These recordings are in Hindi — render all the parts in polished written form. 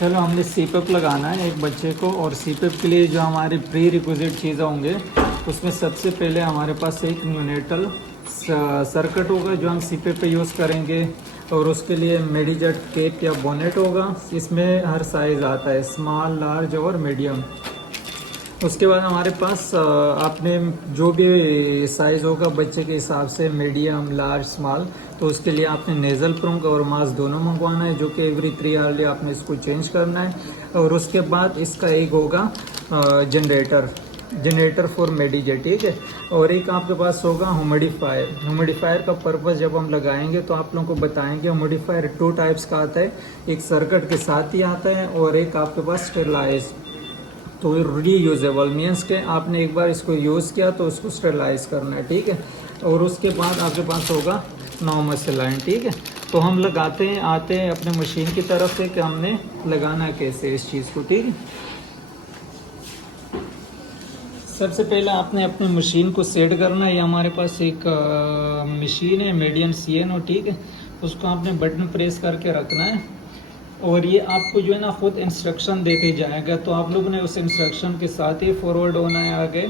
चलो हमने सीपीएफ लगाना है एक बच्चे को, और सीपीएफ के लिए जो हमारे प्री रिक्विजिट चीज़ें होंगे उसमें सबसे पहले हमारे पास एक न्यूनेटल सर्किट होगा जो हम सीपीएफ पे यूज़ करेंगे, और उसके लिए मेडिजेट केप या बोनेट होगा। इसमें हर साइज़ आता है, स्मॉल, लार्ज और मीडियम। उसके बाद हमारे पास आपने जो भी साइज़ होगा बच्चे के हिसाब से, मीडियम, लार्ज, स्मॉल, तो उसके लिए आपने नेज़ल प्रोंग और मास्क दोनों मंगवाना है, जो कि एवरी 3 आवर्ली आपने इसको चेंज करना है। और उसके बाद इसका एक होगा जनरेटर फॉर मेडिजेट, ठीक है। और एक आपके पास होगा ह्यूमिडिफायर का पर्पज़ जब हम लगाएंगे तो आप लोगों को बताएंगे। ह्यूमिडिफायर 2 टाइप्स का आता है, एक सर्किट के साथ ही आता है और एक आपके पास स्टेरलाइज। तो रीयूजेबल मीन्स के आपने एक बार इसको यूज़ किया तो उसको स्टेरलाइज करना है, ठीक है। और उसके बाद आपके पास होगा नॉर्मल सलाइन, ठीक है। तो हम लगाते हैं, आते हैं अपने मशीन की तरफ से कि हमने लगाना है कैसे इस चीज़ को, ठीक है। सबसे पहले आपने अपनी मशीन को सेट करना है। ये हमारे पास एक मशीन है मीडियम CNO, ठीक है। उसको आपने बटन प्रेस करके रखना है और ये आपको जो है ना खुद इंस्ट्रक्शन देते जाएगा, तो आप लोगों ने उस इंस्ट्रक्शन के साथ ही फॉरवर्ड होना है आगे।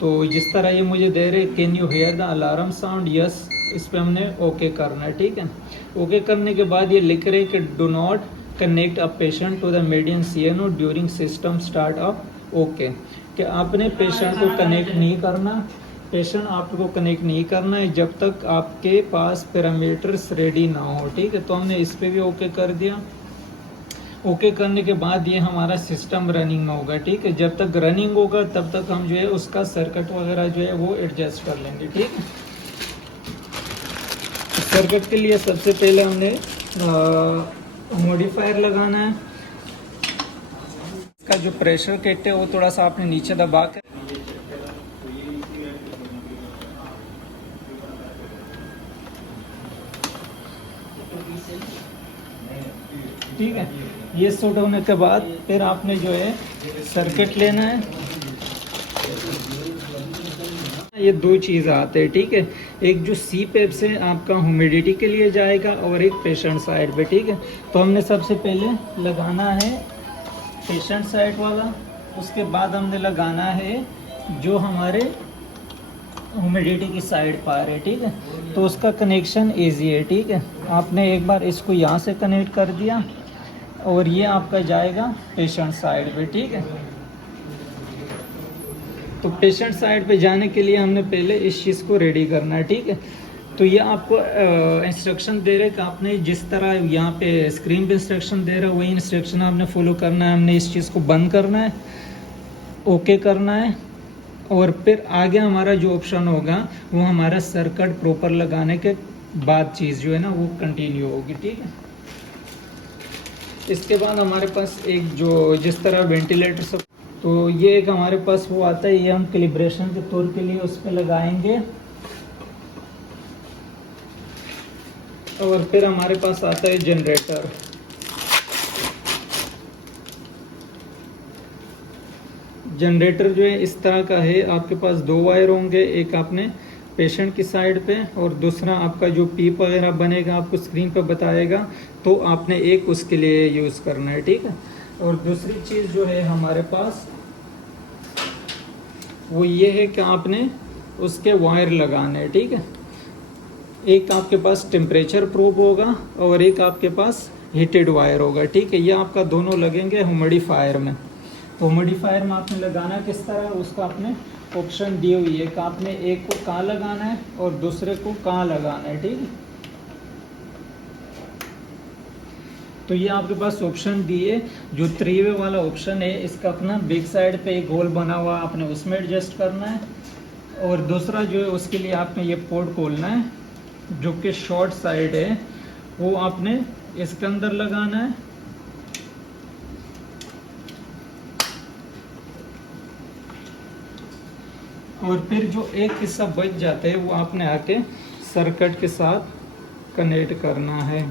तो जिस तरह ये मुझे दे रहे, can you hear the alarm sound, yes, इस पर हमने ओके करना है, ठीक है। ओके करने के बाद ये लिख रहे कि do not connect a patient to the medium CNO during system start up, okay, कि आपने पेशेंट को कनेक्ट नहीं करना, पेशेंट आपको कनेक्ट नहीं करना है जब तक आपके पास पैरामीटर्स रेडी ना हो, ठीक है। तो हमने इस पर भी ओके कर दिया। ओके करने के बाद ये हमारा सिस्टम रनिंग में होगा, ठीक है। जब तक रनिंग होगा तब तक हम जो है उसका सर्किट वगैरह जो है वो एडजस्ट कर लेंगे, ठीक है। सर्किट के लिए सबसे पहले हमने मॉडिफायर लगाना है। इसका जो प्रेशर किट है वो थोड़ा सा आपने नीचे दबा कर, ठीक है। ये सूट होने के बाद फिर आपने जो है सर्किट लेना है। ये 2 चीज़ आते हैं, ठीक है। एक जो सीपीएफ से आपका ह्यूमिडिटी के लिए जाएगा और एक पेशेंट साइड पे, ठीक है। तो हमने सबसे पहले लगाना है पेशेंट साइड वाला, उसके बाद हमने लगाना है जो हमारे ह्यूमिडिटी की साइड पर है, ठीक है। तो उसका कनेक्शन ईजी है, ठीक है। आपने एक बार इसको यहाँ से कनेक्ट कर दिया और ये आपका जाएगा पेशेंट साइड पे, ठीक है। तो पेशेंट साइड पे जाने के लिए हमने पहले इस चीज़ को रेडी करना है, ठीक है। तो ये आपको इंस्ट्रक्शन दे रहे कि आपने जिस तरह यहाँ पे स्क्रीन पे इंस्ट्रक्शन दे रहा है वही इंस्ट्रक्शन आपने फॉलो करना है। हमने इस चीज़ को बंद करना है, ओके करना है, और फिर आगे हमारा जो ऑप्शन होगा वो हमारा सर्किट प्रॉपर लगाने के बाद चीज़ जो है ना वो कंटिन्यू होगी, ठीक है। इसके बाद हमारे पास एक जो जिस तरह वेंटिलेटर सब, तो ये एक हमारे पास वो आता है, ये हम कैलिब्रेशन के तौर के लिए उस पर लगाएंगे। और फिर हमारे पास आता है जनरेटर। जनरेटर जो है इस तरह का है, आपके पास 2 वायर होंगे, एक आपने पेशेंट की साइड पे और दूसरा आपका जो पीप वगैरह बनेगा आपको स्क्रीन पे बताएगा, तो आपने एक उसके लिए यूज़ करना है, ठीक है। और दूसरी चीज़ जो है हमारे पास वो ये है कि आपने उसके वायर लगाने हैं, ठीक है। एक आपके पास टेम्परेचर प्रोब होगा और एक आपके पास हीटेड वायर होगा, ठीक है। ये आपका दोनों लगेंगे ह्यूमिडिफायर में। तो ह्यूमिडिफायर में आपने लगाना किस तरह, उसका आपने ऑप्शन दी हुई है कि आपने एक को कहाँ लगाना है और दूसरे को कहाँ लगाना है, ठीक है। तो ये आपके पास ऑप्शन दिए, जो 3 वे वाला ऑप्शन है इसका अपना बैक साइड पे एक होल बना हुआ आपने उसमें एडजस्ट करना है, और दूसरा जो है उसके लिए आपने ये पोर्ट खोलना है जो कि शॉर्ट साइड है, वो आपने इसके अंदर लगाना है। और फिर जो एक हिस्सा बच जाता है वो आपने आके सर्किट के साथ कनेक्ट करना है।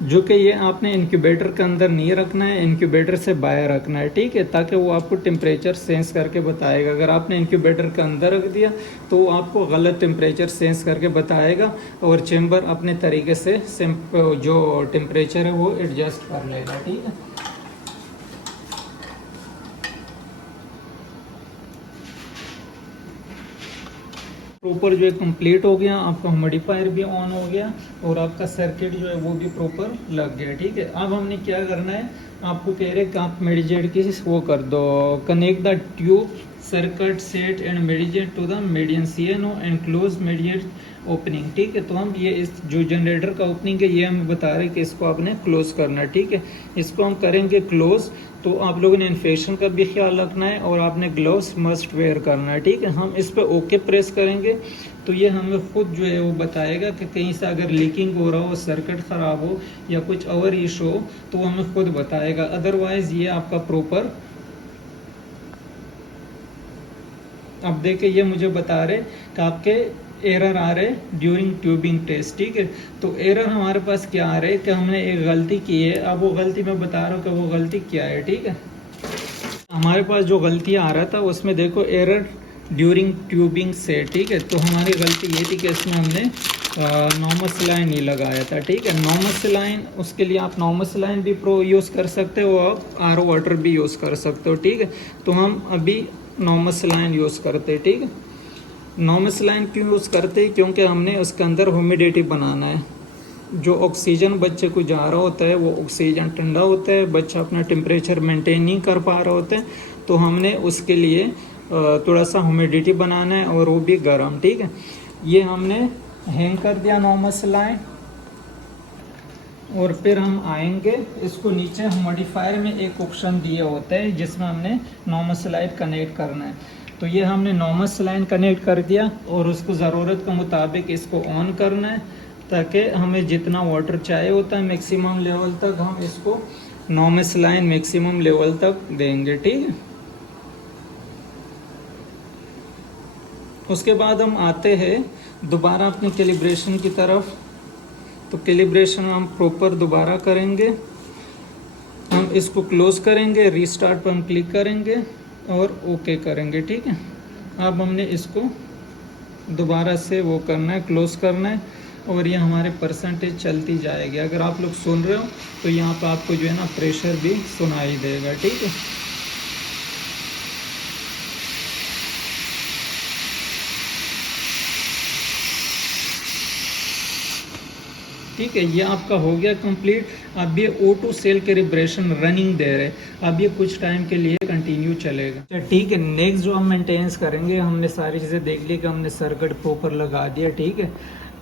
जो कि ये आपने इंक्यूबेटर के अंदर नहीं रखना है, इंक्यूबेटर से बाहर रखना है, ठीक है, ताकि वो आपको टेम्परेचर सेंस करके बताएगा। अगर आपने इंक्यूबेटर के अंदर रख दिया तो वो आपको गलत टेम्परेचर सेंस करके बताएगा और चेम्बर अपने तरीके से जो टेम्परेचर है वो एडजस्ट कर लेगा, ठीक है। प्रॉपर जो है कंप्लीट हो गया, आपका मॉडिफायर भी ऑन हो गया और आपका सर्किट जो है वो भी प्रॉपर लग गया, ठीक है। अब हमने क्या करना है, आपको कह रहे हैं कि आप मेडिजेट की वो कर दो, connect the tube circuit set and midget to the median CNO and close midget opening, ठीक है। तो हम ये इस जो जनरेटर का ओपनिंग है ये हमें बता रहे हैं कि इसको आपने क्लोज करना है, ठीक है। इसको हम करेंगे क्लोज, तो आप लोगों ने इन्फेक्शन का भी ख्याल रखना है और आपने ग्लव्स मस्ट वेयर करना है, ठीक है। हम इस पर ओके प्रेस करेंगे तो ये हमें खुद जो है वो बताएगा कि कहीं से अगर लीकिंग हो रहा हो, सर्किट ख़राब हो या कुछ और इशू हो तो वो हमें खुद बताएगा। अदरवाइज़ ये आपका प्रॉपर, अब देखिए ये मुझे बता रहे कि आपके एरर आ रहे ड्यूरिंग ट्यूबिंग टेस्ट, ठीक है। तो एरर हमारे पास क्या आ रहे हैं कि हमने एक गलती की है। अब वो गलती मैं बता रहा हूँ कि वो गलती क्या है, ठीक है। हमारे पास जो गलती आ रहा था उसमें देखो एरर ड्यूरिंग ट्यूबिंग से, ठीक है। तो हमारी गलती ये थी कि इसमें हमने नॉर्मल सलाइन नहीं लगाया था, ठीक है। नॉर्मल सलाइन, उसके लिए आप नॉर्मल सलाइन भी यूज़ कर सकते हो और RO वाटर भी यूज़ कर सकते हो, ठीक है। तो हम अभी नॉर्मल सलाइन यूज़ करते हैं, ठीक है। नॉर्मल सलाइन क्यों यूज़ करते हैं, क्योंकि हमने उसके अंदर ह्यूमिडिटी बनाना है। जो ऑक्सीजन बच्चे को जा रहा होता है वो ऑक्सीजन ठंडा होता है, बच्चा अपना टेम्परेचर मेंटेन नहीं कर पा रहा होता है, तो हमने उसके लिए थोड़ा सा ह्यूमिडिटी बनाना है और वो भी गर्म, ठीक है। ये हमने हैंग कर दिया नॉर्मल सलाइन और फिर हम आएंगे इसको नीचे मॉडिफायर में एक ऑप्शन दिया होता है जिसमें हमने नॉर्मल सलाइन कनेक्ट करना है। तो ये हमने नॉर्मल सलाइन कनेक्ट कर दिया और उसको ज़रूरत के मुताबिक इसको ऑन करना है ताकि हमें जितना वाटर चाहिए होता है मैक्सिमम लेवल तक हम इसको नॉर्मल सलाइन मैक्सिमम लेवल तक देंगे, ठीक है। उसके बाद हम आते हैं दोबारा अपनी कैलिब्रेशन की तरफ। तो कैलिब्रेशन हम प्रॉपर दोबारा करेंगे, हम इसको क्लोज करेंगे, रीस्टार्ट पर हम क्लिक करेंगे और ओके करेंगे, ठीक है। अब हमने इसको दोबारा से वो करना है, क्लोज करना है और ये हमारे परसेंटेज चलती जाएगी। अगर आप लोग सुन रहे हो तो यहाँ पर आपको जो है ना प्रेशर भी सुनाई देगा, ठीक है। ठीक है, ये आपका हो गया कंप्लीट। अब ये O2 सेल के रिब्रेशन रनिंग दे रहे, अब ये कुछ टाइम के लिए कंटिन्यू चलेगा। अच्छा ठीक है, नेक्स्ट जो हम मेंटेनेंस करेंगे, हमने सारी चीज़ें देख ली कि हमने सर्किट प्रॉपर लगा दिया, ठीक है।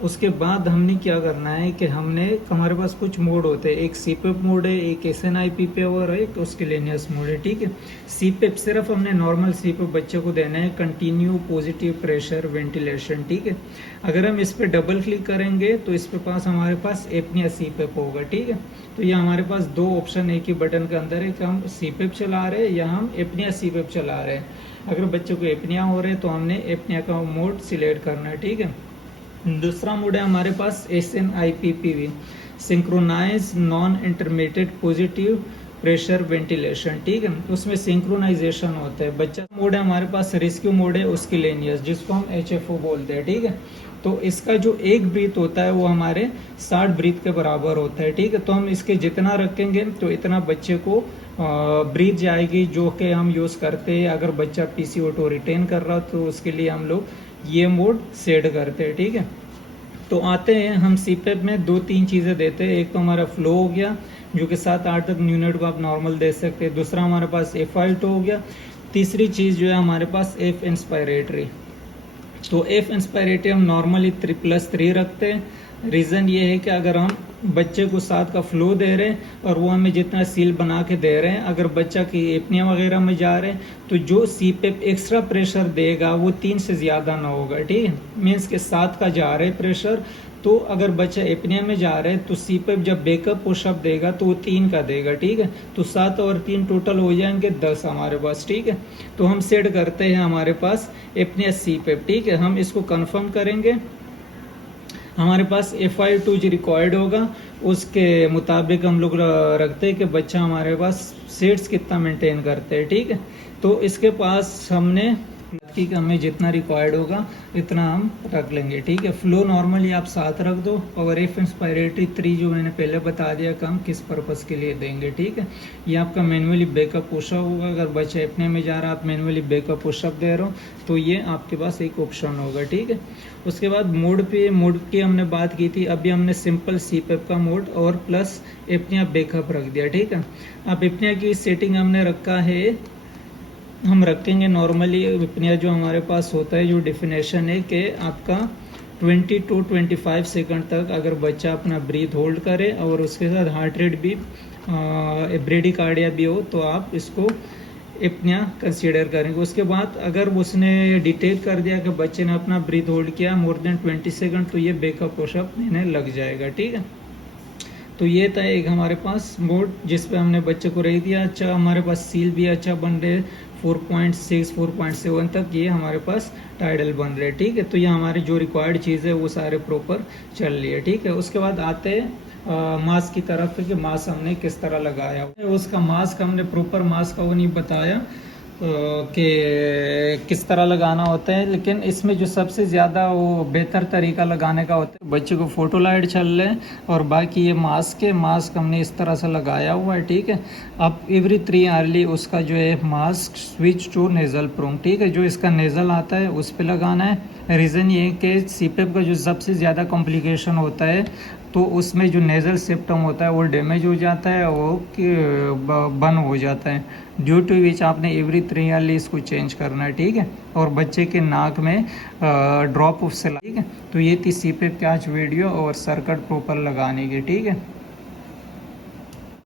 उसके बाद हमने क्या करना है कि हमारे पास कुछ मोड होते हैं, एक CPAP मोड है, एक SNIPP और एक उसके लेनियस मोड है, ठीक है। CPAP सिर्फ हमने नॉर्मल CPAP बच्चे को देना है, कंटिन्यू पॉजिटिव प्रेशर वेंटिलेशन, ठीक है। अगर हम इस पर डबल क्लिक करेंगे तो इस पे पास हमारे पास एपनिया CPAP होगा, ठीक है। तो ये हमारे पास दो ऑप्शन एक ही बटन के अंदर है कि हम CPAP चला रहे हैं या हम एपनिया CPAP चला रहे हैं। अगर बच्चे को एपनिया हो रहे हैं तो हमने एपनिया का मोड सिलेक्ट करना है, ठीक है। दूसरा मोड है हमारे पास SNIPPV, synchronise non intermediate positive pressure ventilation, ठीक है। उसमें सिंक्रोनाइजेशन होता है। बच्चा मोड है हमारे पास रेस्क्यू मोड है, उसकी लेनियस जिसको हम HFO बोलते हैं, ठीक है। तो इसका जो एक ब्रीथ होता है वो हमारे 60 ब्रीथ के बराबर होता है, ठीक है। तो हम इसके जितना रखेंगे तो इतना बच्चे को ब्रीथ जाएगी, जो कि हम यूज़ करते हैं अगर बच्चा PCO2 रिटेन कर रहा तो उसके लिए हम लोग ये मोड सेट करते हैं, ठीक है। तो आते हैं हम CPAP में 2-3 चीज़ें देते हैं। एक तो हमारा फ्लो हो गया जो कि 7-8 तक यूनिट को आप नॉर्मल दे सकते हैं। दूसरा हमारे पास F-halt हो गया। तीसरी चीज़ जो है हमारे पास F इंस्पायरेटरी। तो F इंस्पायरेटरी हम नॉर्मली 3+3 रखते हैं। रीज़न ये है कि अगर हम बच्चे को 7 का फ्लो दे रहे हैं और वो हमें जितना सील बना के दे रहे हैं, अगर बच्चा की एपनिया वगैरह में जा रहे हैं तो जो CPAP एक्स्ट्रा प्रेशर देगा वो 3 से ज़्यादा ना होगा, ठीक है। मीन्स के 7 का जा रहे प्रेशर, तो अगर बच्चा एपनिया में जा रहा है तो CPAP जब बैकअप पुशअप देगा तो वो 3 का देगा, ठीक है। तो 7 और 3 टोटल हो जाएंगे 10 हमारे पास, ठीक है। तो हम सेट करते हैं हमारे पास एपनिया CPAP, ठीक है। हम इसको कन्फर्म करेंगे। हमारे पास FI2G रिक्वायर्ड होगा उसके मुताबिक हम लोग रखते हैं कि बच्चा हमारे पास सीट्स कितना मेंटेन करते हैं, ठीक है। तो इसके पास हमने कि हमें जितना रिक्वायर्ड होगा इतना हम रख लेंगे, ठीक है। फ्लो नॉर्मली आप 7 रख दो, और एफ इंस्पायरेटरी 3 जो मैंने पहले बता दिया कि हम किस पर्पज़ के लिए देंगे, ठीक है। ये आपका मैनुअली बैकअप पुशअप होगा। अगर बच्चा अपने में जा रहा है, आप मैनुअली बैकअप पुशअप दे रहे हो, तो ये आपके पास एक ऑप्शन होगा, ठीक है। उसके बाद मोड की हमने बात की थी। अभी हमने सिंपल सीपेप का मोड और प्लस एपनिया बैकअप रख दिया, ठीक है। अब एपनिया की सेटिंग हमने रखा है, हम रखेंगे नॉर्मली एपनिया जो हमारे पास होता है, जो डेफिनेशन है कि आपका 20 to 25 सेकंड तक अगर बच्चा अपना ब्रीथ होल्ड करे और उसके साथ हार्ट रेट भी ब्रेडिकार्डिया भी हो, तो आप इसको एपनिया कंसीडर करेंगे। उसके बाद अगर उसने डिटेक्ट कर दिया कि बच्चे ने अपना ब्रीथ होल्ड किया मोर देन 20 सेकंड, तो ये बैकअप पुशअप देने लग जाएगा, ठीक है। तो ये था एक हमारे पास मोड जिस पे हमने बच्चे को रख दिया। अच्छा, हमारे पास सील भी अच्छा बन रहे, 4.6 4.7 तक ये हमारे पास टाइडल बन रहे, ठीक है। तो ये हमारी जो रिक्वायर्ड चीज़ है वो सारे प्रॉपर चल रही है, ठीक है। उसके बाद आते हैं मास्क की तरफ है कि मास्क हमने किस तरह लगाया। उसका मास्क हमने प्रॉपर मास्क का वो नहीं बताया कि किस तरह लगाना होता है, लेकिन इसमें जो सबसे ज़्यादा वो बेहतर तरीका लगाने का होता है, बच्चे को फोटो लाइट चल रहे हैं और बाकी ये मास्क हमने इस तरह से लगाया हुआ है, ठीक है। अब एवरी 3 आवर्ली उसका जो है mask switch to nasal prong, ठीक है। जो इसका नेज़ल आता है उस पर लगाना है। रीज़न ये है कि सीपेप का जो सबसे ज़्यादा कॉम्प्लिकेशन होता है, तो उसमें जो नेज़ल सिस्टम होता है वो डैमेज हो जाता है, वो बंद हो जाता है, ड्यू टू विच आपने एवरी 3 ईयरली इसको चेंज करना है, ठीक है। और बच्चे के नाक में ड्रॉप ऑफ से, ठीक है। तो ये थी सीपेप की आज वीडियो और सर्किट प्रॉपर लगाने की, ठीक है।